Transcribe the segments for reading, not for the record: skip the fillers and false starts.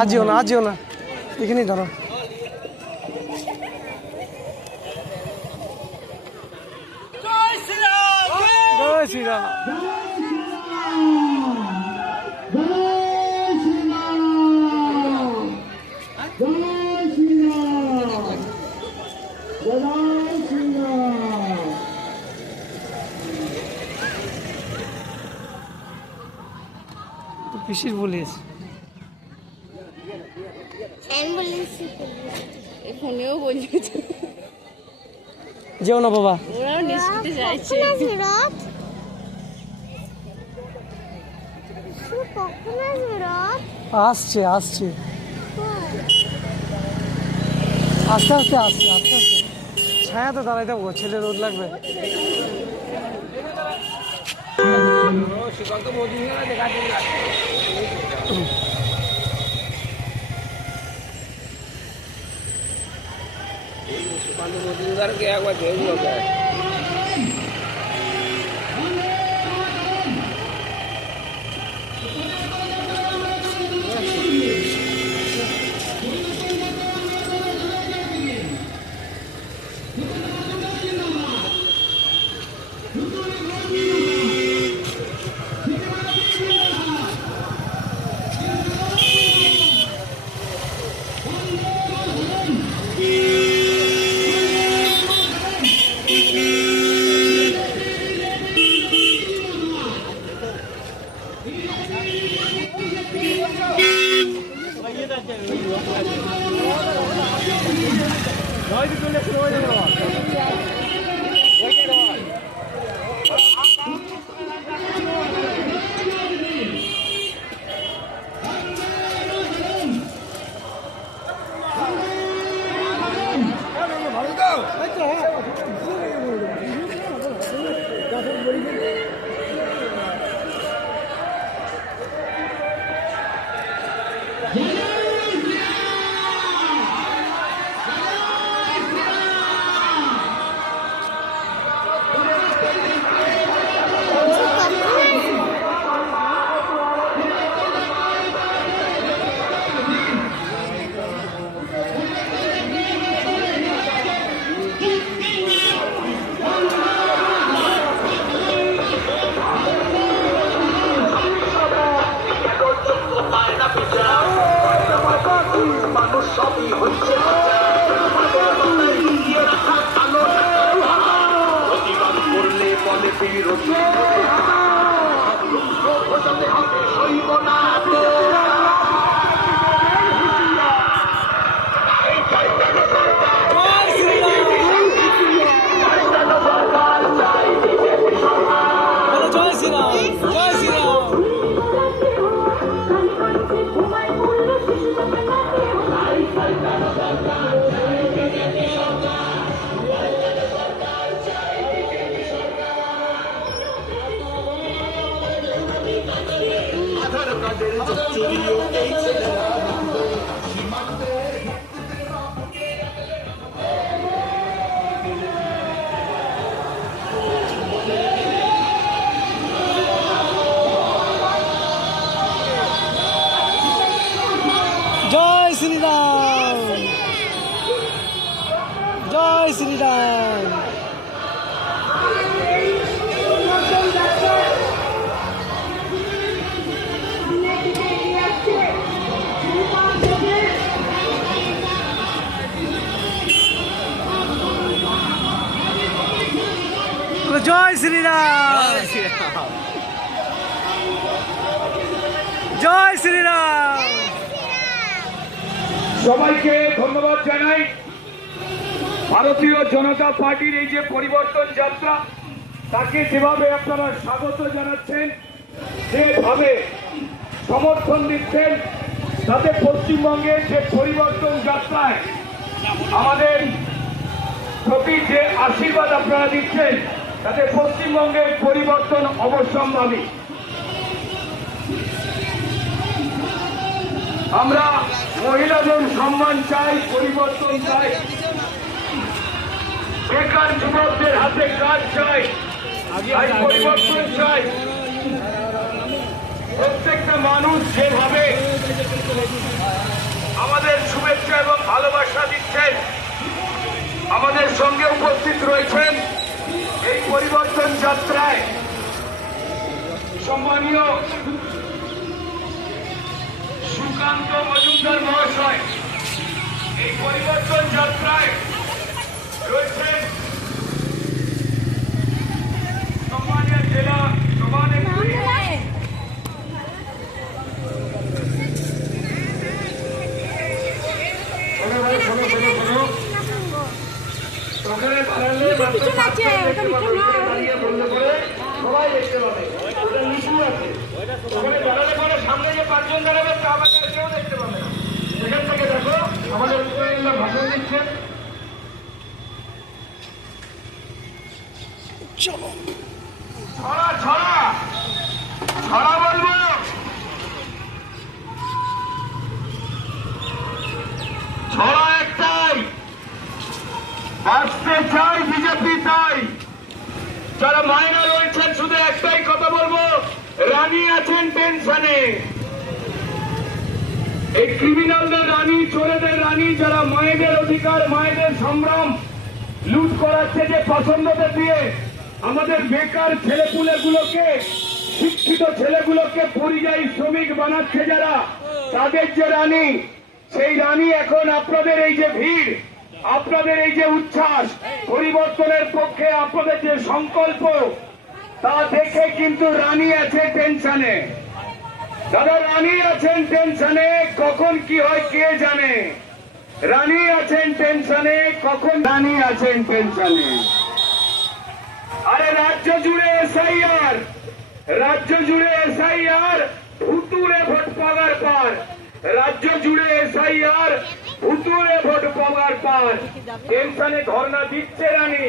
আজিও না এখানেই ধরো। জয় শ্রীরাম। পিসির পুলিশ এখানেও বলছে যেও না বাবা, ওরাও নিশ্চিতে যাইছে। আসছে আস্তে আস্তে ছায়াতে দাঁড়াইতে হবে, ছেলে রোদ লাগবে। জয় শ্রীরাম, জয় শ্রীরাম। জয় শ্রীরাম, জয় শ্রীরাম। সবাইকে ধন্যবাদ জানাই। ভারতীয় জনতা পার্টির এই যে পরিবর্তন যাত্রা, তাকে যেভাবে আপনারা স্বাগত জানাচ্ছেন, যেভাবে সমর্থন দিচ্ছেন, তাতে পশ্চিমবঙ্গের যে পরিবর্তন যাত্রায় আমাদের প্রতি যে আশীর্বাদ আপনারা দিচ্ছেন, তাতে পশ্চিমবঙ্গের পরিবর্তন অবশ্যম্ভাবী। আমরা মহিলাদের সম্মান চাই, পরিবর্তন চাই, বেকার যুবকদের হাতে কাজ চাই, পরিবর্তন চাই। প্রত্যেকটা মানুষ যেভাবে আমাদের শুভেচ্ছা এবং ভালোবাসা দিচ্ছেন, আমাদের সঙ্গে উপস্থিত রয়েছেন এই পরিবর্তন যাত্রায় সম্মানীয় সুকান্ত মজুমদার মহাশয়। এই পরিবর্তন যাত্রায় রয়েছেন সম্মানীয় জেলা সভানেত্রী ওখানে দাঁড়ালে দাঁড়িয়ে বন্ধ করে সবাই দেখতে পাবে। ওটা নিচু আছে, ওখানে দাঁড়ালে পরে সামনে যে পাঁচজন দাঁড়াবে তা আমাদের কেউ দেখতে পাবে না। সেখান থেকে দেখো আমাদের উপরেরা ভাষণ দিচ্ছেন। ছড়া ছড়া ছড়া বলবো, ছড়া একটাই, বাঁচতে চাই বিজেপি তাই। যারা মায়না রয়েছেন শুধু একটাই কথা বলবো, রানী আছেন টেনশনে। এই ক্রিমিনালদের রানী, চোরেদের রানী, যারা মায়েদের অধিকার, মায়েদের সংগ্রাম লুট করাচ্ছে যে পছন্দদের দিয়ে, আমাদের বেকার ছেলেপুলেগুলোকে, শিক্ষিত ছেলেগুলোকে পরিযায়ী শ্রমিক বানাচ্ছে যারা, তাদের যে রানী, সেই রানী এখন আপনাদের এই যে ভিড়, আপনাদের এই যে উচ্ছ্বাস, পরিবর্তনের পক্ষে আপনাদের যে সংকল্প, তা দেখে কিন্তু রানী আছে টেনশনে। দাদা রানী আছেন টেনশনে, কখন কি হয় কে জানে। রানী আছেন টেনশনে, কখন রানী আছেন টেনশনে। আরে রাজ্য জুড়ে এসআইআর, রাজ্য জুড়ে এসআইআর, ভুতুরে ভোট পাওয়ার পর, রাজ্য জুড়ে এসআইআর, ভুতুরে ভোট পাওয়ার পর টেনশনে ধর্ণা দিচ্ছে রানী,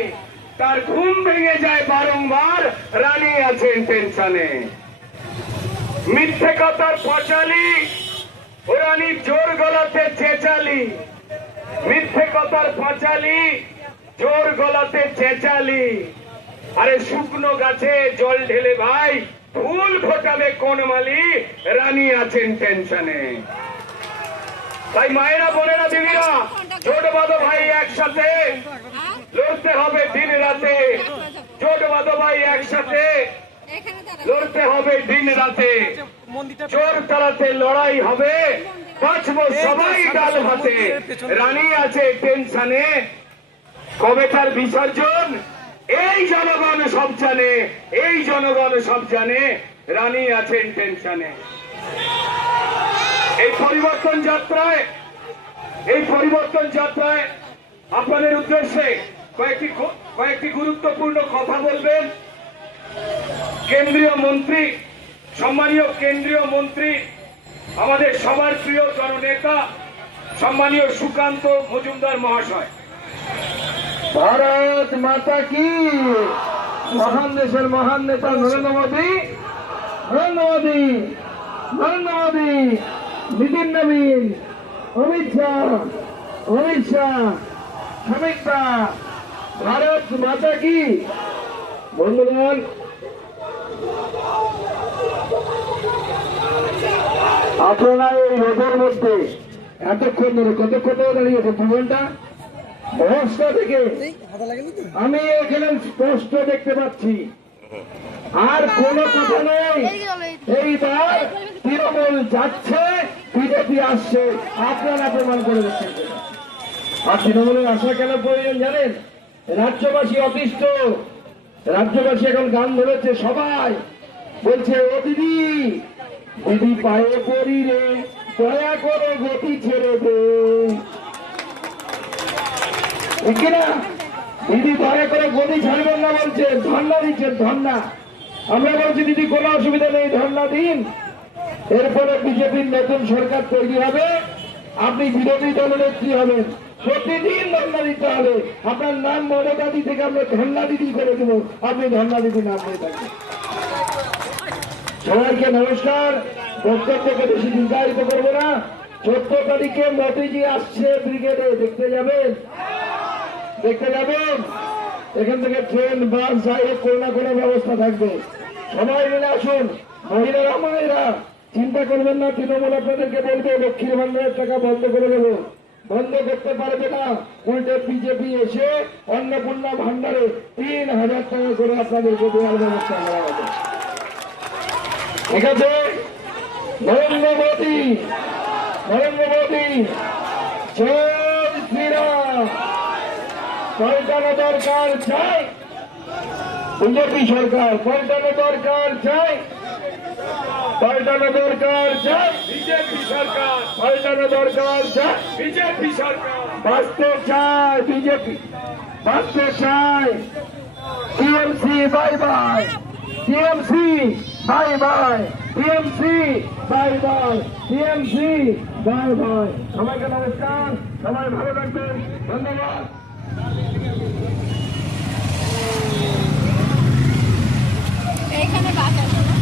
তার ঘুম ভেঙে যায় বারংবার। রানী আছেন টেনশনে। মিথ্যে কথার পচালি, ও রানী জোর গলাতে চেঁচালি। মিথ্যে কথার পচালি, জোর গলাতে চেঁচালি। আরে শুকনো গাছে জল ঢেলে ভাই ফুল ফোটাবে কোন মালি, রানী আছেন টেনশনে। তাই মায়েরা, বোনেরা, দিদিরা, জোট বাঁধো ভাই একসাথে, লড়তে হবে দিন রাতে। জোট বাঁধো ভাই একসাথে, লড়তে হবে দিন রাতে। চোর তাড়াতে লড়াই হবে, বাঁচবো সবাই ডাল ভাতে। রানী আছে টেনশনে, কবে তার বিসর্জন এই জনগণ সব জানে, এই জনগণ সব জানে। রানী আছেন টেনশনে। এই পরিবর্তন যাত্রায়, এই পরিবর্তন যাত্রায় আপনাদের উদ্দেশ্যে কয়েকটি গুরুত্বপূর্ণ কথা বলবেন কেন্দ্রীয় মন্ত্রী, সম্মানীয় কেন্দ্রীয় মন্ত্রী, আমাদের সবার প্রিয় জননেতা সম্মানীয় সুকান্ত মজুমদার মহাশয়। ভারত মাতা কি, মহান দেশের মহান নেতা নরেন্দ্র মোদী, নরেন্দ্র মোদী, নরেন্দ্র মোদী, নীতিন নবীন, অমিত শাহ, অমিত শাহ, অমিত শাহ, ভারত মাতা কি। বন্ধুগণ, আপনারা এই রোদের মধ্যে এতক্ষণ ধরে, কতক্ষণ ধরে দাঁড়িয়েছে? 2 ঘন্টা। 10টা থেকে আমি এখানে স্পষ্ট দেখতে পাচ্ছি, আর কোন কথা নেই। এইবার তৃণমূল যাচ্ছে, বিজেপি আসছে, আপনারা প্রমাণ করে দিচ্ছেন। আর তৃণমূলের আসা কেন প্রয়োজন জানেন? রাজ্যবাসী অতিষ্ঠ, রাজ্যবাসী এখন গান ধরেছে, সবাই বলছে ও দিদি, দিদি পায়ে পড়ি রে, দয়া করে গতি ছেড়ে দে। ঠিক না? দিদি দয়া করে গতি ছাড়বেন না বলছে, ধর্ণা দিচ্ছেন, ধর্ণা। আমরা বলছি দিদি কোনো অসুবিধা নেই, ধর্ণা দিন। এরপরে বিজেপির নতুন সরকার তৈরি হবে, আপনি বিরোধী দলনেত্রী হবেন, প্রতিদিন ধর্ণা দিতে হবে। আপনার নাম মমতা দি থেকে আমরা ধর্ণা দিদি করে দেবো, আপনি ধর্ণা দিদি নাম হয়ে থাকবেন। সবাইকে নমস্কার। বক্তব্যকে বেশি দীর্ঘায়িত করবো না। 14 তারিখে মোদিজি আসছে ব্রিগেডে, দেখতে যাবেন? দেখতে যাবেন? এখান থেকে ট্রেন, বাস, যাই হোক কোনো না কোনো ব্যবস্থা থাকবে। সবাই মিলে আসুন, মহিলারা, মায়েরা চিন্তা করবেন না, তৃণমূল আপনাদেরকে বলবে লক্ষ্মীর ভান্ডারের টাকা বন্ধ করে দেবো। বন্ধ করতে পারবে না, উল্টে বিজেপি এসে অন্নপূর্ণা ভান্ডারে 3,000 টাকা করে আপনাদেরকে দেওয়ার ব্যবস্থা করা হবে। ঠিক আছে? নরেন্দ্র মোদী জয় শ্রীরাম। পাল্টানো দরকার চাই, বিজেপি সরকার পাল্টানো দরকার চাই, পাল্টানো দরকার চাই, বিজেপি সরকার, পাল্টানো দরকার চাই, বিজেপি সরকার, বাঁচতে চায় বিজেপি, বাঁচতে চায়। TMC bye bye, TMC bye bye, TMC bye bye, TMC bye bye. সবাইকে নমস্কার, সবাই ভালো থাকবেন, ধন্যবাদ। এইখানে বাস আছে না?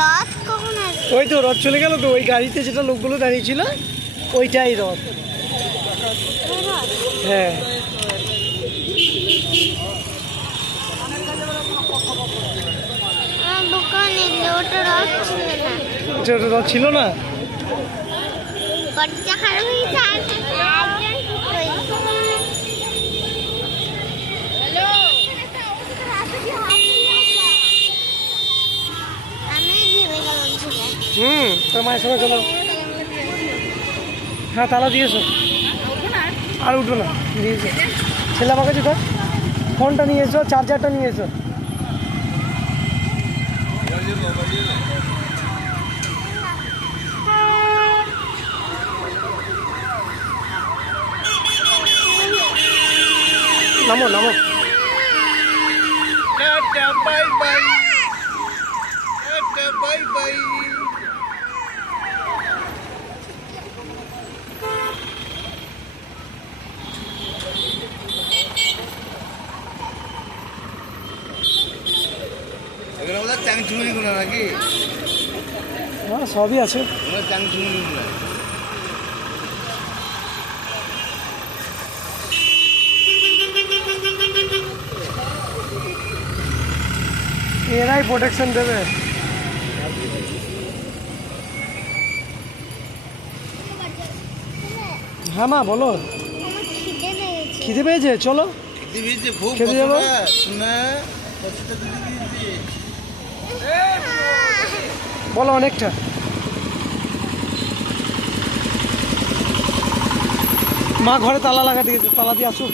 রথ কখন আসবে? ওই তো রথ চলে গেল তো, ওই গাড়িতে যেটা লোকগুলো দাঁড়িয়ে ছিল ওইটাই রথ। হ্যাঁ, আমার দোকানে ওটা রথ ছিল না। আচ্ছা, ওটা রথ ছিল না। বাচ্চা খারাপ হয়েছে আর একজন ঠিক হয়েছে। আমি ঘেমে গেলাম ছিল। তোর মায়ের সঙ্গে চলো। হ্যাঁ, তালা দিয়েছো, আর উঠো না, দিয়েছো। ছেলে আমার কাছে, ফোনটা নিয়ে এসো, চার্জারটা নিয়ে এসো। নামো নামো। Bye bye, bye bye. এগুলো বোধ হয় চাংচুমুনি গুলো নাকি? হ্যাঁ, সবই আছে। চাংচুমুনি গুলো এরাই প্রোটেকশন দেবে। হ্যাঁ মা, বলো। আমার খিদে লেগেছে। খিদে পেয়েছে? চলো খেতে যাবো। বলো অনেকটা। মা ঘরে তালা লাগা দিয়েছে, তালা দিয়ে আসুক।